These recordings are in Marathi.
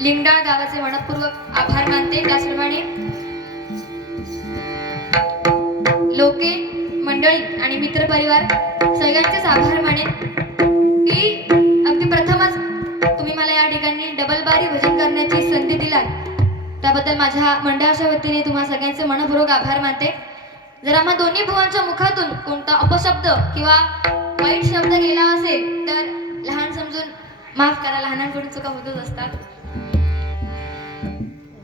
लिंगडाळ गावाचे मनपूर्वक आभार मानते। त्याचप्रमाणे लोके मंडळी आणि मित्र परिवार सगळ्यांचेच आभार मानेन की अगदी प्रथमच तुम्ही मला या ठिकाणी डबल बारी भजन करण्याची संधी दिलात, त्याबद्दल माझ्या मंडळाच्या वतीने तुम्हा सगळ्यांचे मनपूर्वक आभार मानते। जर आम्हा दोन्ही भावांच्या मुखातून कोणता अपशब्द किंवा वाईट शब्द गेला असेल तर लहान समजून माफ करा, लहानांकडून चुका होतच असतात।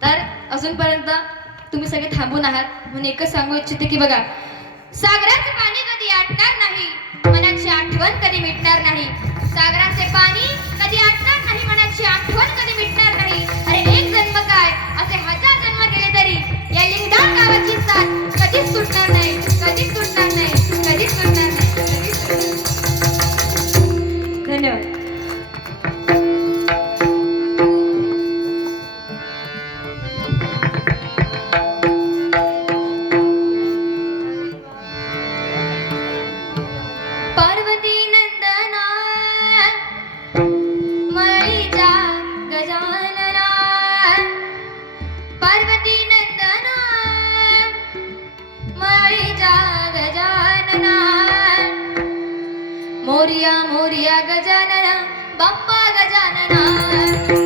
तर अजूनपर्यंत तुम्ही सगळे थांबून आहात म्हणून एकच सांगू इच्छिते की बघा, सागराचे पाणी कधी आटणार नाही, मनाची आठवण कधी मिटणार नाही। सागराचे पाणी कधी आटणार नाही, मनाची आठवण कधी मिटणार नाही। अरे एक जन्म काय असे हजार जन्म गेले तरी या लिंगडाळ गावाची साथ कधीच सुटणार नाही, कधीच सुटणार नाही, कधीच सुटणार नाही, कधीच सुटणार नाही। धन्यवाद। मोरिया मोरिया गजानना बाप्पा गजानना।